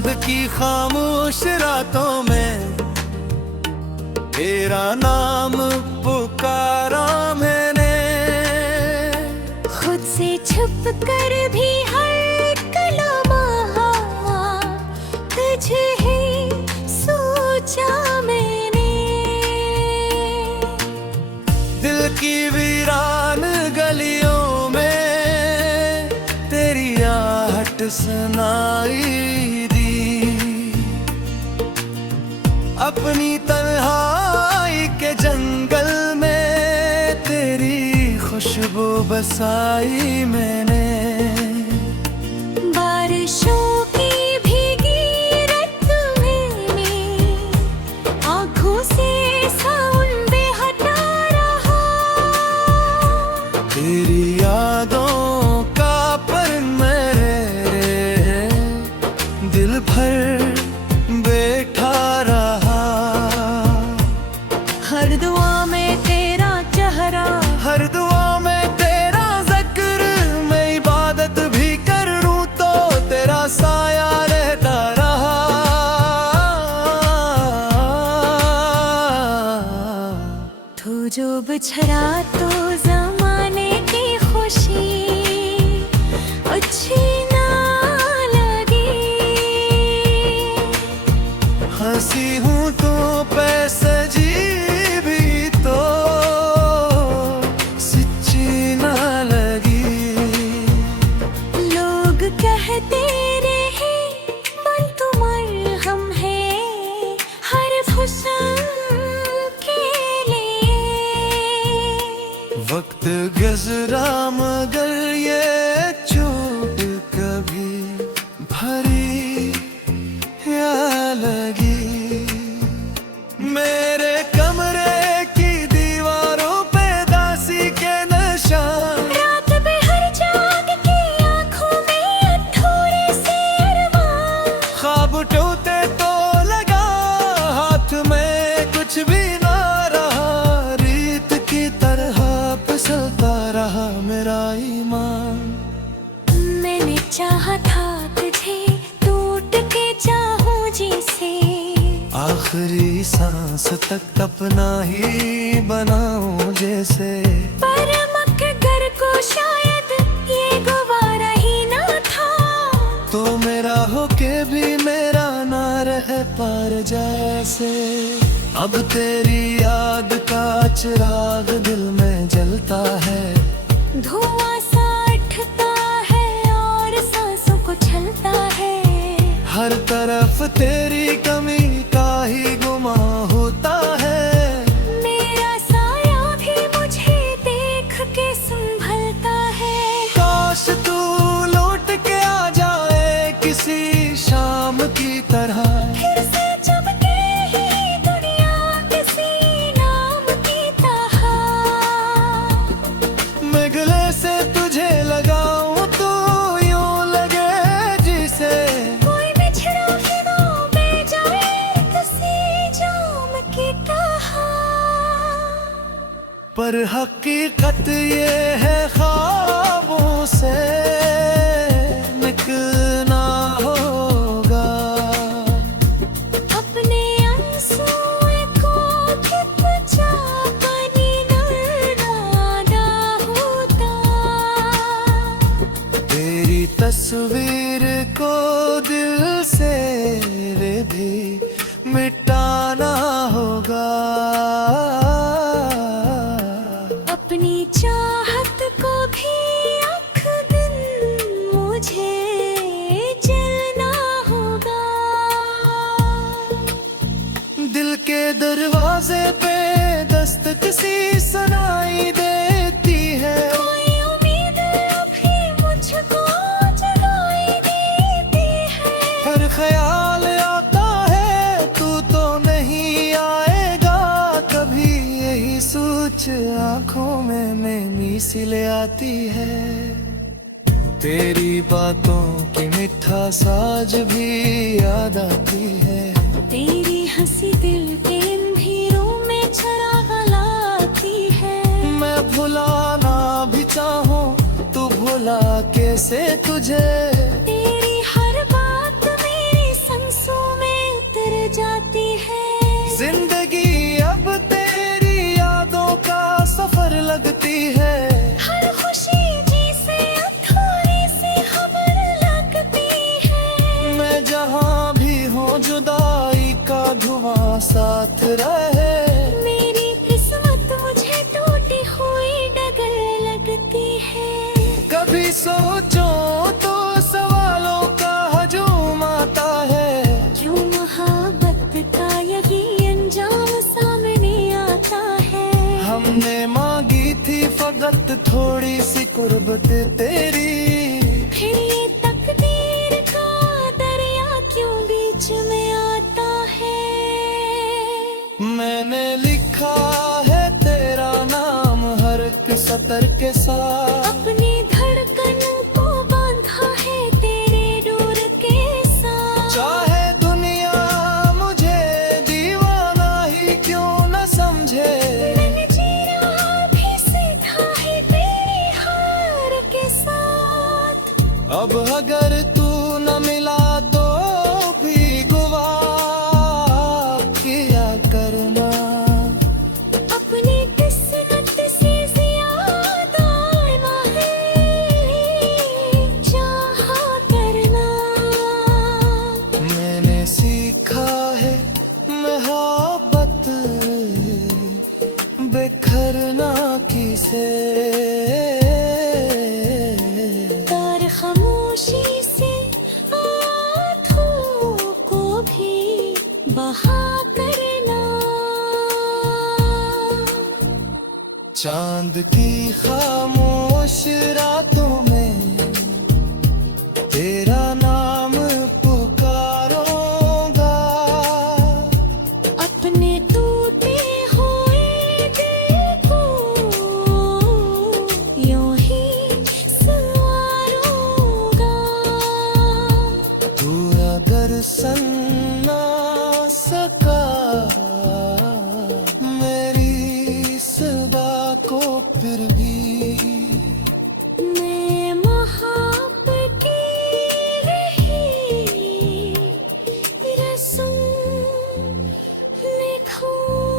चांद की खामोश रातों में तेरा नाम पुकारा मैंने। खुद से छुप कर भी हर कलमा तुझे ही सोचा मैंने। दिल की वीरान गलियों में तेरी आहट सुनाई दी। अपनी तन्हाई के जंगल में तेरी खुशबू बसाई मैंने। बारिशों की भीगी रात में आँखों से सावन बहता रहा। तेरी यादों का पर मेरे दिल भर बैठा रहा। हर दुआ में तेरा चेहरा, हर दुआ में तेरा जिक्र, मैं इबादत भी करूं तो तेरा साया रहता रहा। तू जो बिछड़ा तो जमाने की खुशी अच्छी ना लगी। हंसी हूँ तो पैसे जी भी तो सच्ची ना लगी। लोग कहते रहे मन तुम्हारे हम है हर हुस्न के लिए। वक्त गुज़रा मगर ये चोट कभी भरी या लगी। मेरे कमरे की दीवारों पे दासी के निशान। रात हर जाग की आँखों में अधूरे से अरमान। ख्वाब टूटे तो लगा हाथ में कुछ भी ना रहा। रीत की तरह फिसलता रहा मेरा ईमान। मैंने चाहा था तुझे टूट के चाहूं जिसे। आखिरी सांस तक अपना ही बनाऊं जैसे। पर मगर को शायद ये गवारा ही ना था। तो मेरा होके भी मेरा ना रह पार जैसे। अब तेरी याद का चिराग दिल में जलता है। धुआं सा उठता है और सांसों को छलता है। हर तरफ तेरी कमी का ही गुमा होता है। मेरा साया भी मुझे देख के संभलता है। काश तू लौट के आ जाए किसी शाम की तरह। फिर से चमके ही दुनिया किसी नाम की तरह। मैं गले से तुझे लगाऊं तो यूं लगे जिसे। कोई बिछड़ा फिरों में जाए किसी जाम की तरह। पर हकीकत ये है ख्वाबों से निकलना होगा। अपने आंसुओं को बचा पानी नर्राना होता। तेरी तस्वीर को दिल से भी मिटाना होगा। अपनी चाहत को भी आँख दिन मुझे जलना होगा। दिल के दरवाजे पे दस्तक सी सुनाई देती है। कोई उम्मीद अभी मुझको जगाई देती है। हर ख्याल आता है तू तो नहीं आएगा कभी। यही सोच आंखों में नैनी सी ले आती है। तेरी बातों की मीठा साज भी याद आती है। तेरी हंसी दिल के अंधेरों में चराग लाती है। मैं भुलाना भी चाहूं तू भुला कैसे तुझे। तेरी हर बात मेरे संग जाती है। जिंदगी अब तेरी यादों का सफर लगती है। हर खुशी जिसे अधूरी सी खबर लगती है। मैं जहाँ भी हूँ जुदाई का धुआं साथ रहे। मेरी किस्मत मुझे टूटी हुई डगर लगती है। कभी सोचो तो सवालों का हजूम आता है। क्यों मोहब्बत का यही अंजाम सामने आता है। हमने मांगी थी फकत थोड़ी सी कुर्बत तेरी। फिर ये तकदीर का दरिया क्यों बीच में आता है। मैंने लिखा है तेरा नाम हर एक सतर के साथ। अपनी धड़कन को बांधा है तेरे डोर के साथ। चाहे दुनिया मुझे दीवाना ही क्यों न समझे। मैंने जीना भी सीखा है तेरी हार के साथ। अब अगर तू न मिला तो भी गवाह किया करना। अपनी किस्मत से ज्यादा माहिर चाहा करना। मैंने सीखा है मोहब्बत बिखरना किसे। तार खामोशी से आँखों को भी बहा करना। चांद की खामोश रातों में तेरा नाम पुकारूंगा। अपने टूटे हुए दिल को यूं ही संवारूंगा। तू अगर सन ना सका मेरी सदा को फिर भी। मैं मोहब्बत की रही रस्म लिखूंगा।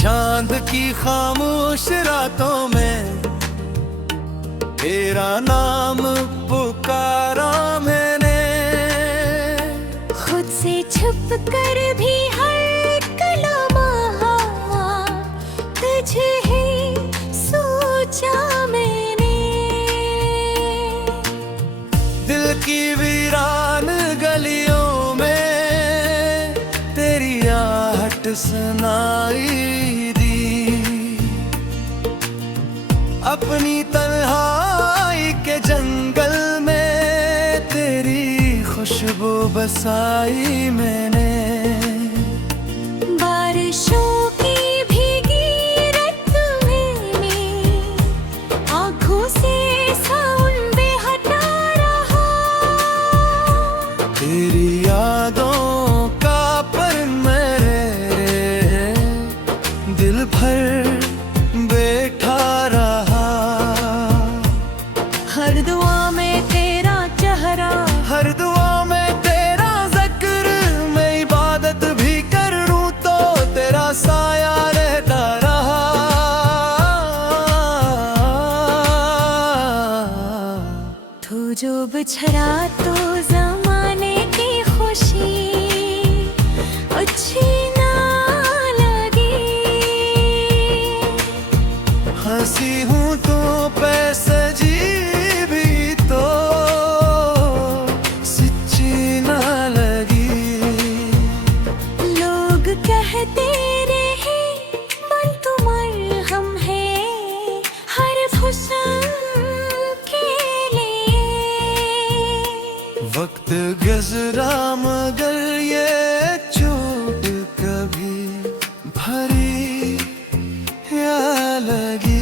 चांद की खामोश रातों में तेरा नाम पुकारा मैंने। खुद से छुप कर भी हर कलमा तुझे ही सोचा मैंने। दिल की वीरान गलियों में तेरी आहट सुनाई दी। अपनी तन्हाई के जंगल में तेरी खुशबू बसाई मैंने। बारिशों की भीगी रत मैंने आँखों से साउन बेहटा रहा। तेरी यादों का पर मेरे दिल भर बैठा रहा। हर दुआ में तेरा चेहरा, हर दुआ में तेरा जिक्र, मैं इबादत भी करूं तो तेरा साया रहता रहा। तू जो बिछड़ा तो जमाने की खुशी अच्छी ना लगी। हंसी हूँ तो पैसे जी भी तो सच्ची ना लगी। लोग कहते रहे मन तुम्हार हम है हर हुस्न के लिए। वक्त गुजरा मगर ये चोट कभी भरी या लगी।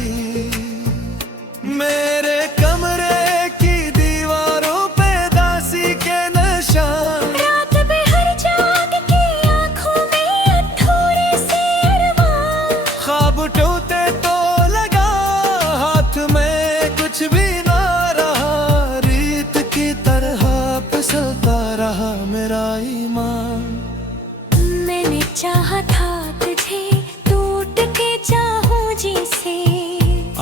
मेरे कमरे की दीवारों पे फिसलता रहा मेरा ईमान। मैंने चाहा था तुझे, टूट के चाहूं जिसे,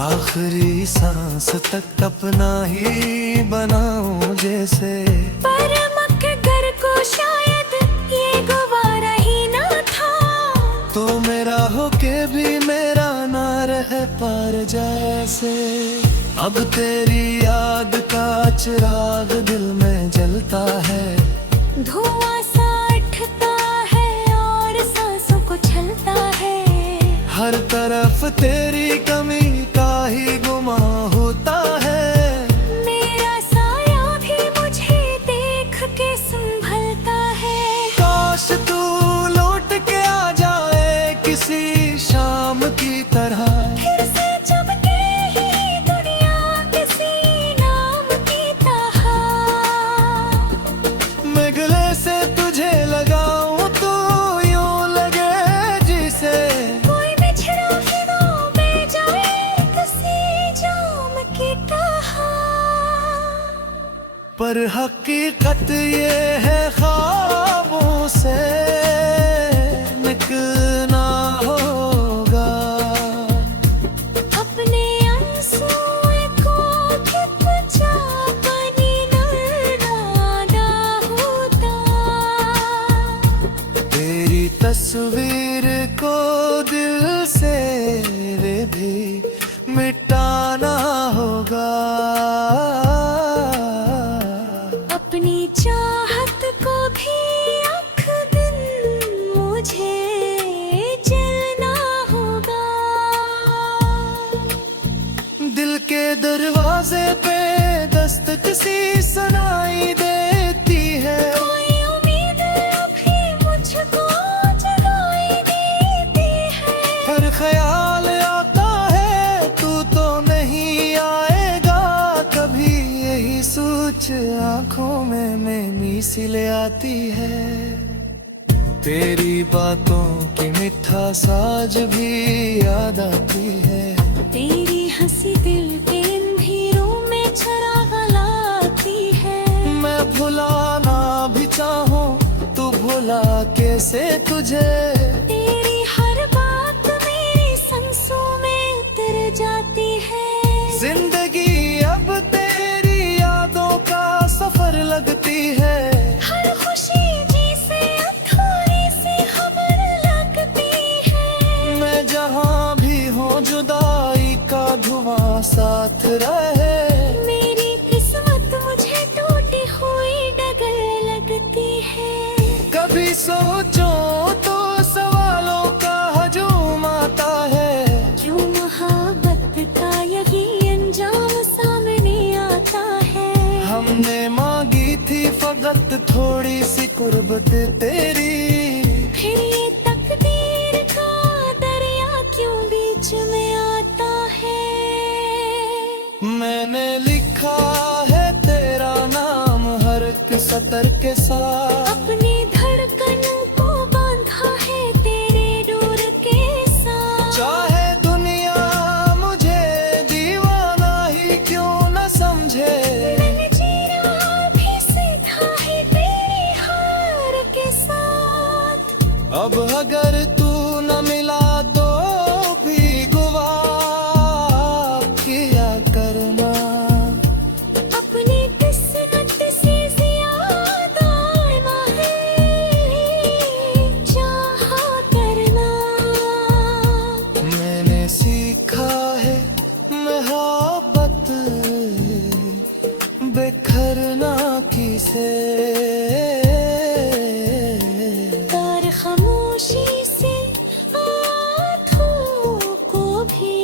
आखिरी सांस तक अपना ही बनाऊं जैसे। पर मगर को शायद ये गवारा ही ना था, तो मेरा होके भी मेरा ना रह पार जैसे। अब तेरी याद का चिराग दिल में जलता है, धुआं सा उठता है और सांसों को छलता है। हर तरफ तेरी कमी का ही गुमा होता है। मेरा साया भी मुझे देख के संभलता है। काश तू लौट के आ जाए किसी शाम की तरह, फिर से चमके ही दुनिया किसी नाम की तरह। मैं गले से तुझे लगाऊं तो यूं लगे जिसे, कोई बिछड़ा फिरों में जाए किसी जाम की तरह। पर हकीकत ये है ख्वाबों से निकलना होगा। अपने आंसुओं को खिंचा पानी नर्राना होता। तेरी तस्वीर को दिल से भी मिटाना होगा। अपनी चाहत को भी आँख दिन मुझे जलना होगा। दिल के दरवाजे पे दस्तक सी सुनाई देती है, कोई उम्मीद अभी मुझको जगाई देती है। हर ख्याल आता है तू तो नहीं आएगा कभी, यही सोच आंखों में नैनी सी ले आती है। तेरी बातों की मिठास आज भी याद आती है, तेरी हंसी दिल के अंधेरों में चराग लाती है। मैं भुलाना भी चाहूं तू भुला कैसे तुझे। तेरी हर बात मेरी सांसों में उतर जाती है। जिंदगी अब तेरी यादों का सफर लगती है, हर खुशी जिसे थोड़ी सी खबर लगती है। मैं जहां भी हूँ जुदाई का धुआं साथ रहे। मेरी किस्मत मुझे टूटी हुई डगर लगती है। कभी सोचो तो सवालों का हजूम आता है, क्यों मोहब्बत का यही अंजाम सामने आता है। हमने मांगी थी फकत थोड़ी सी कुर्बत तेरी, फिर ये तकदीर का दरिया क्यों बीच में आता है। मैंने लिखा है तेरा नाम हर एक सतर के साथ, अपनी धड़कनों को बांधा है तेरे डोर के साथ। चाहे दुनिया मुझे दीवाना ही क्यों न समझे, मैंने जीना भी सीखा है तेरे हार के साथ। अब अगर तू न मिला तो भी गवाह किया करना। अपनी किस्मत से ज्यादा चाहा करना। मैंने सीखा है मोहब्बत बिखरना किसे, और खामोशी से आंखों को भी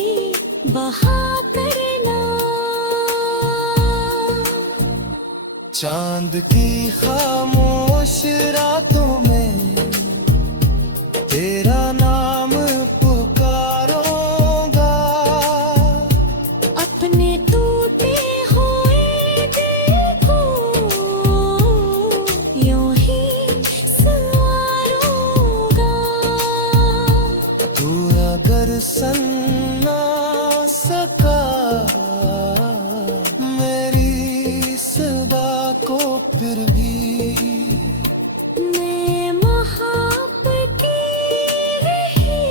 बहा करना। चांद की खामोश रातों में तेरा नाम पुकारूंगा। अपने टूटे हुए दिल को यूं ही संवारूंगा। तू अगर सन ना सका मेरी सदा को फिर भी मैं मोहब्बत की रही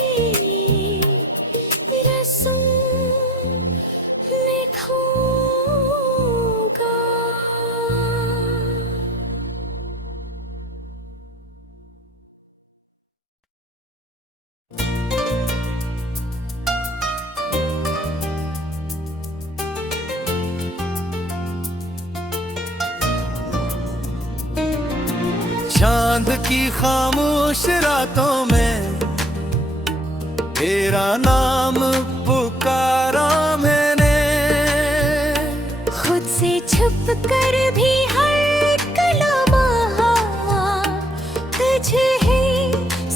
रस्म लिखूंगा। चांद की खामोश रातों में तेरा नाम पुकारा मैंने, खुद से छुप कर भी हर कलमा तुझे ही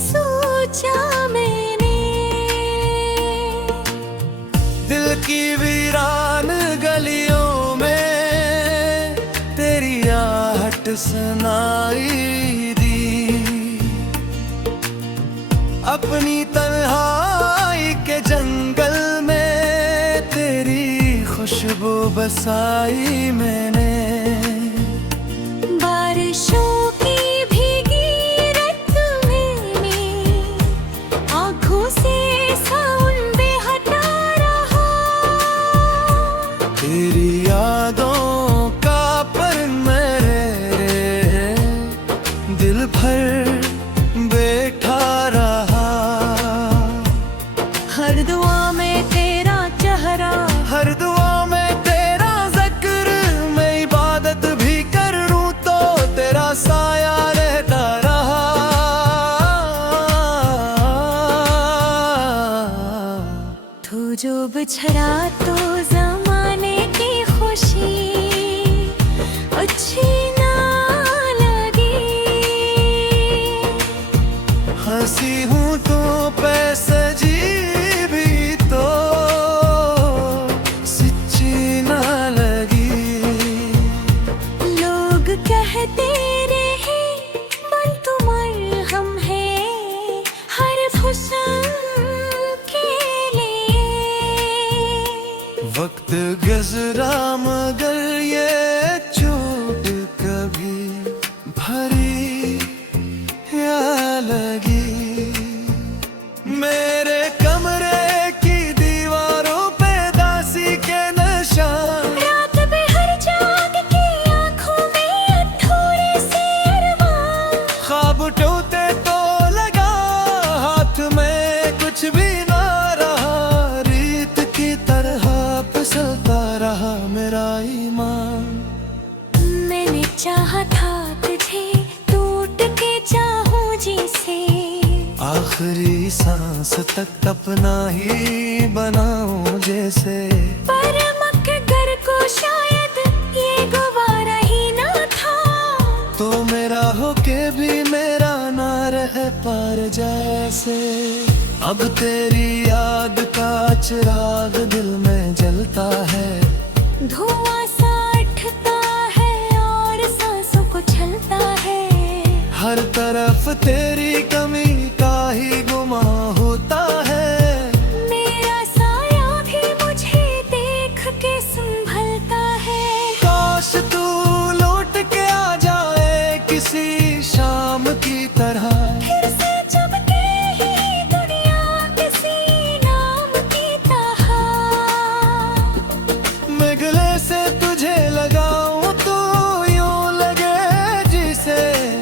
सोचा मैंने। दिल की वीरान गलियों में तेरी आहट सुनाई दी, अपनी तन्हाई के जंगल में तेरी खुशबू बसाई मैंने। बारिशों की भीगी रात में आँखों से सावन बहता रहा, तेरी यादों का पर मेरे दिल भर बैठा रहा। हर दुआ में तेरा चेहरा, हर दुआ में तेरा जिक्र, मैं इबादत भी करूं तो तेरा साया रहता रहा। तू जो बिछड़ा तो जमाने की खुशी अच्छी ना लगी। हंसी हूँ तो पे सजी भी तो सच्ची ना लगी। लोग कहते रहे मन तुम्हारे हम है हर हुस्न के लिए। वक्त गुज़रा मगर ये चोट कभी भरी या लगी। मेरे कमरे की दीवारों पे दासी के निशान, रात बेहर जाग के आँखों में अधूरे से अरमान। ख्वाब टूटे तो लगा हाथ में कुछ भी ना रहा, रीत की तरह फिसलता रहा मेरा ईमान। मैंने चाहा था तुझे टूट के चाहूं जिसे, आखिरी सांस तक अपना ही बनाऊं जैसे। पर मगर को शायद ये गवारा ही ना था। तो मेरा होके भी मेरा ना रह पार जैसे। अब तेरी याद का चिराग दिल में जलता है, धुआं सा उठता है और सांसों को छलता है। हर तरफ तेरी कमी का ही गुमा होता है। मेरा साया भी मुझे देख के संभलता है। काश तू लौट के आ जाए किसी शाम की तरह, फिर से चमके ही दुनिया किसी नाम की तरह। मैं गले से तुझे लगाऊं तो यूं लगे जिसे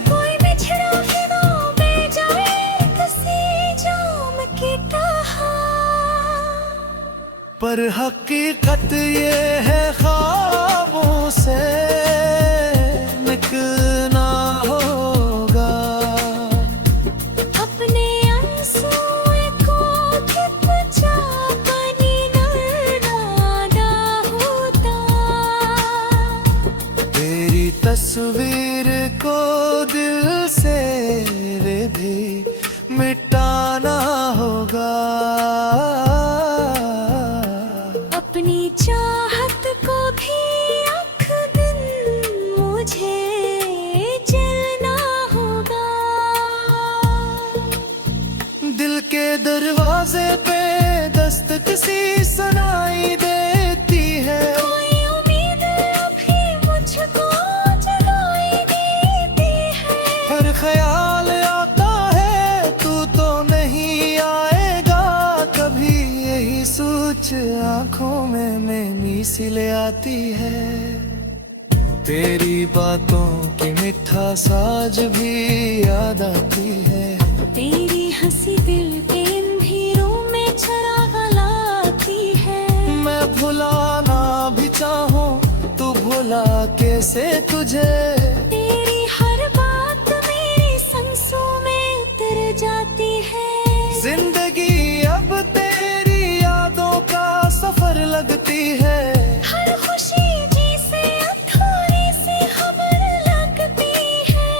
कोई बिछड़ा फिरों में जाए किसी जाम की तरह। पर हकीकत ये है ख्वाबों से निकलना होगा। अपने आंसुओं को बचा पानी नादा होता। तेरी तस्वीर को दिल से भी मिटाना होगा। अपनी चाहत को भी आँख दिन मुझे जलना होगा। दिल के दरवाजे पे दस्तक सी सुनाई देती है, कोई उम्मीद अभी मुझको जगाएगी। मिसिले आती है। तेरी बातों की मीठा साज भी याद आती है। तेरी हंसी दिल के अंधेरों में चिराग लाती है। मैं भुलाना भी चाहूं तू भुला कैसे तुझे। तेरी हर बात मेरी सांसों में उतर जाती है। जिंदगी अब तेरी यादों का सफर लगती है। हर खुशी जैसे अधूरी सी खबर लगती है।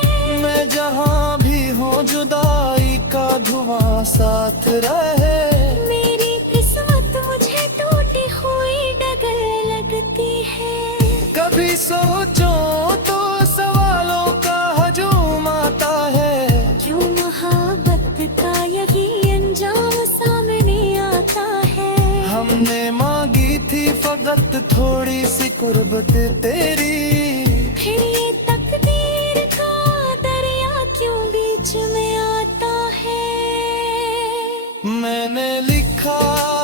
मैं जहाँ भी हूँ जुदाई का धुआं साथ रहे। मेरी किस्मत मुझे टूटी हुई डगर लगती है। कभी सोचो तो सवालों का हजूम आता है। क्यों मोहब्बत का यही अंजाम सामने आता है। हमने मांगी थी फकत थोड़ी सी कुर्बत तेरी। फिर ये तकदीर का दरिया क्यों बीच में आता है। मैंने लिखा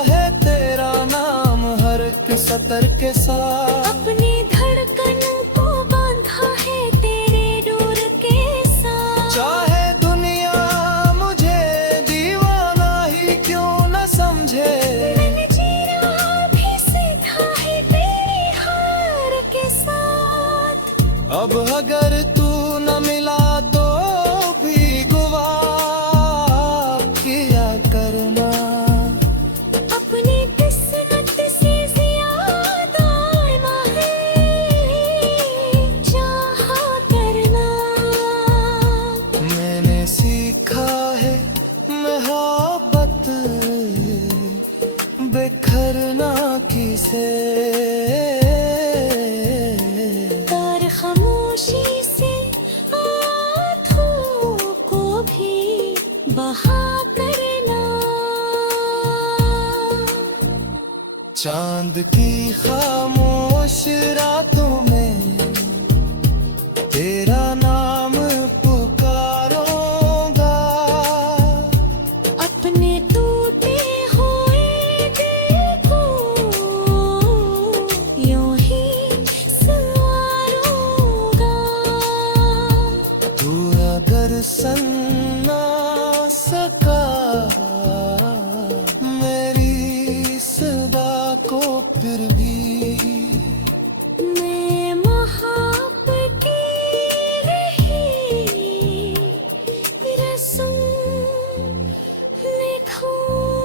है तेरा नाम हर एक सतर के साथ। अपनी धड़कन को बांधा है तेरे डोर के साथ। चाहे दुनिया मुझे दीवाना ही क्यों न समझे। मैंने जीना भी सीखा है तेरी हार के साथ। अब अगर तू न मिला तो भी गवाह किया करना। अपनी किस्मत से ज्यादा चाहा करना। मैंने सीखा है मोहब्बत बिखरना किसे। और खामोशी से आँखों को भी बहा करना। चांद की खामोश रातों में तेरा नाम पुकारूंगा। अपने टूटे हुए दिल को यूं ही संवारूंगा। तू अगर सन ना सका मेरी सदा को फिर भी मैं मोहब्बत की रही रस्म लिखूंगा।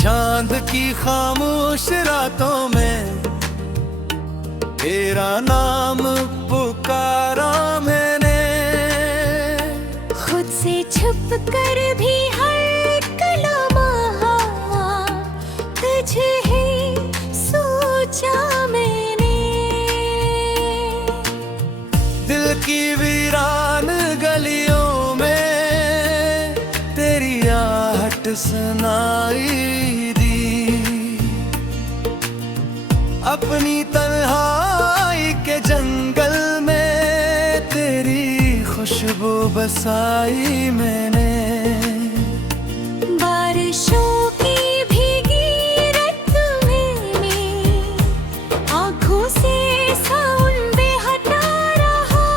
चांद की खामोश रातों में तेरा नाम पुकारा मैंने। खुद से छुप कर भी हर कलमा तुझे ही सोचा मैंने। दिल की वीरान गलियों में तेरी आहट सुनाई दी। अपनी तन्हाई के जंगल में तेरी खुशबू बसाई मैंने। बारिशों की भीगी रात में आँखों से साउंड हटा रहा।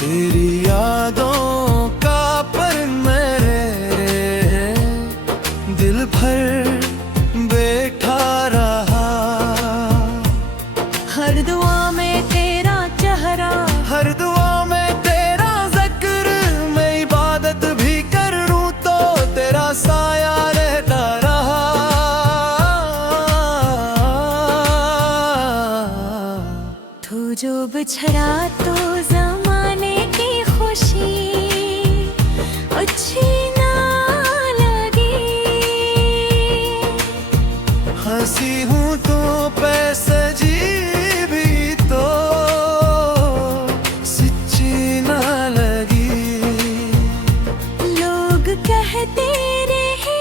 तेरी यादों का पर मेरे दिल भर बैठा रहा। हर दुआ में तेरा चेहरा, हर दुआ में तेरा जिक्र, मैं इबादत भी करूं तो तेरा साया रहता रहा। तू जो बिछड़ा तो जमाने की खुशी अच्छी ना लगी। हंसी हूँ तो पैसे जी भी तो सच्ची ना लगी। लोग कहते रहे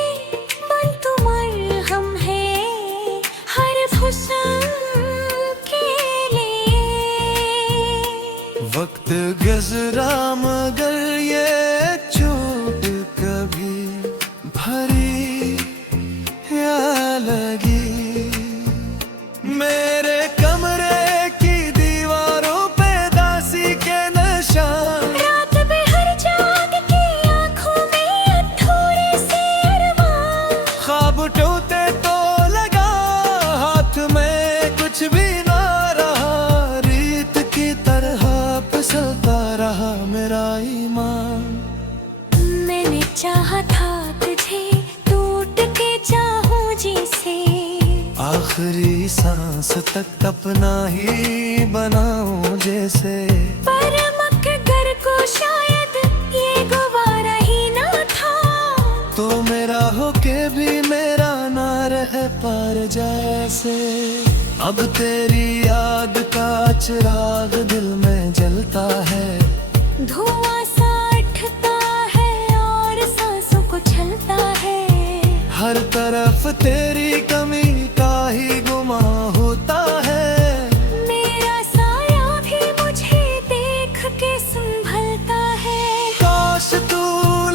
सांस तक अपना ही बनाऊं जैसे। पर मगर को शायद ये गवारा ही ना था, तो मेरा होके भी मेरा ना रह पार जैसे। अब तेरी याद का चिराग दिल में जलता है, धुआं सा उठता है और सांसों को छलता है। हर तरफ तेरी कमी का ही गुमा होता है। मेरा साया भी मुझे देख के संभलता है। काश तू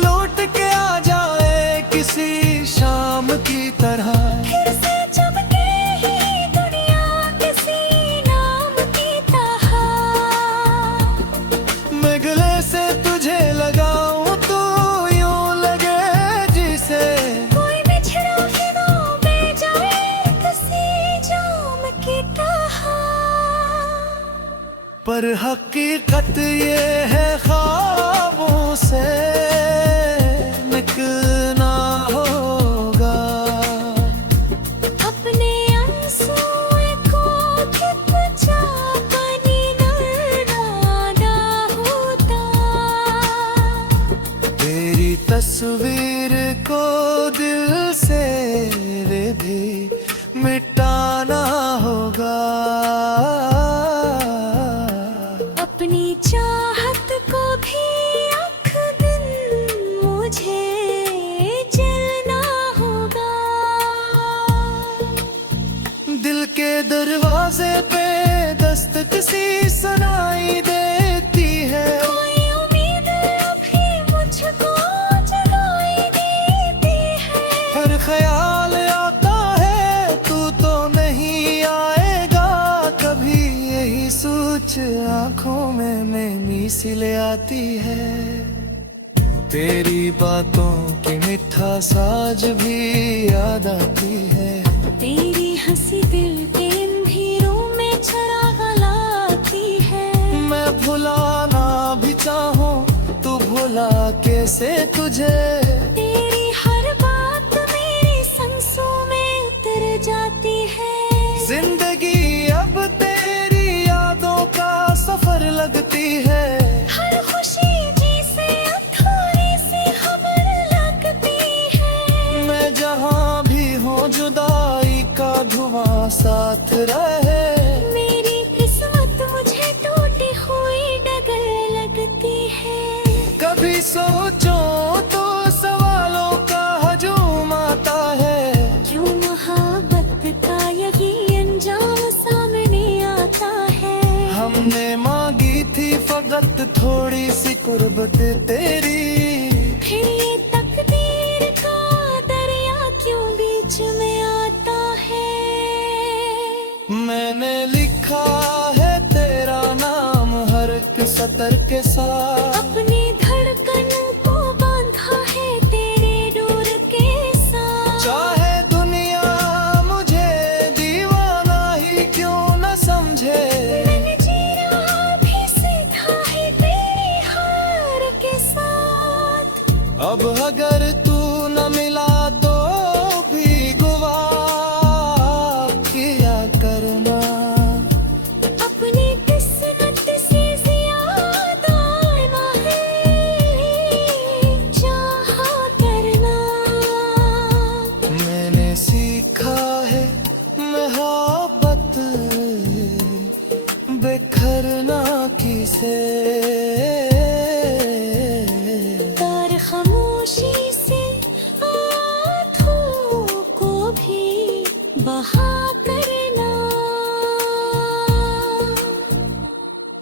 लौट के आ जाए किसी शाम की तरह, फिर से चमके ही दुनिया किसी नाम की तरह। मैं गले से तुझे लगाऊं तो यूं लगे जिसे कोई बिछड़ा फिरों में जाए किसी जाम की तरह। पर हकीकत ये है ख्वाबों से निकलना होगा। अपने आंसुओं को खिंचा पानी नर्राना होता। तेरी तस्वीर को दिल से भी मिटाना होगा। अपनी चाहत को भी आँख दिन मुझे जलना होगा। दिल के दरवाजे पे दस्तक सी सुनाई देती है, कोई उम्मीद अभी मुझको जगाई देती है। हर ख्याल आता है तू तो नहीं आएगा कभी, यही सोच आंखों में नैनी सी ले आती है। तेरी बातों की मिठास आज भी याद आती है, तेरी हंसी दिल के अंधेरों में चिराग लाती है। मैं भुलाना भी चाहूं तू भुला कैसे तुझे। तेरी हर बात मेरी सांसों में उतर जाती है। जिंदगी अब तेरी यादों का सफर लगती है, हर खुशी जिसे थोड़ी सी खबर लगती है। मैं जहाँ भी हूँ जुदाई का धुआं साथ रहे। मेरी किस्मत मुझे टूटी हुई डगर लगती है। कभी सोचो तो सवालों का हजूम आता है, क्यों मोहब्बत का यही अंजाम सामने आता है। हमने मांगी थी फकत थोड़ी सी कुर्बत तेरी। फिर ये तकदीर का दरिया क्यों बीच में आता है। मैंने लिखा है तेरा नाम हर एक सतर के साथ, अपनी धड़कन को बांधा है तेरे डोर के साथ। चाहे दुनिया मुझे दीवाना ही क्यों न समझे। मैंने जीना भी सीखा है तेरी हार के साथ। अब अगर तू न मिला तो भी गवाह किया करना। अपनी किस्मत से ज्यादा है चाहा करना। मैंने सीखा है मोहब्बत बिखरना किसे। तार खामोशी से आंखों को भी बहा करना।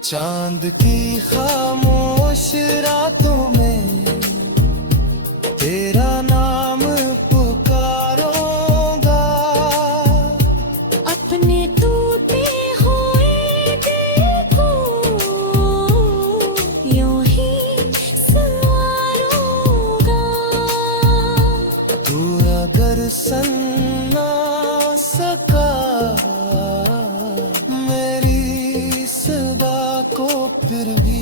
चांद की खामोश रातों में तेरा नाम पुकारूंगा। अपने टूटे हुए दिल को यूं ही संवारूंगा। तू अगर सन ना सका मेरी सदा को फिर भी